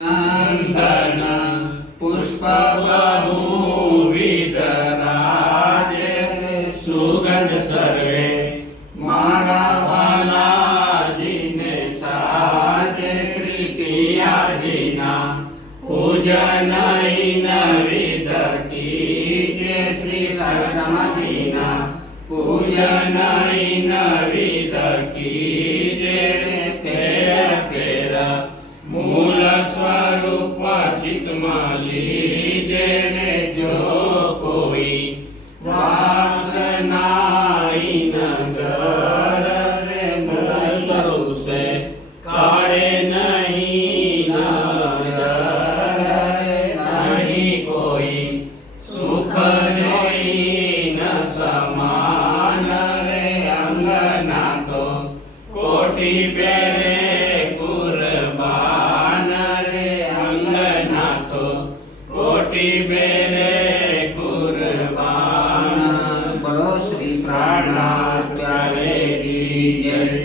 नंदन पुष्प बहुविध राजे सुगंध सर्वे मारा बालाजी ने छाजे श्री पियाजी ना पूजन विध कीजे श्री सरस्वती ना पूजन विध कीजे फेर फेर मूल स्वरूप चित्तમાં लीजे रे जो कोई वासना नगर रे मूल स्वरूप से काढ़े नहीं नजर रे नहीं कोई सुख जोई न समान रे अंगना तो कोटि पेरे कोटि बेरे कुर्बान बोलो श्री प्राणनाथ प्यारे की जय।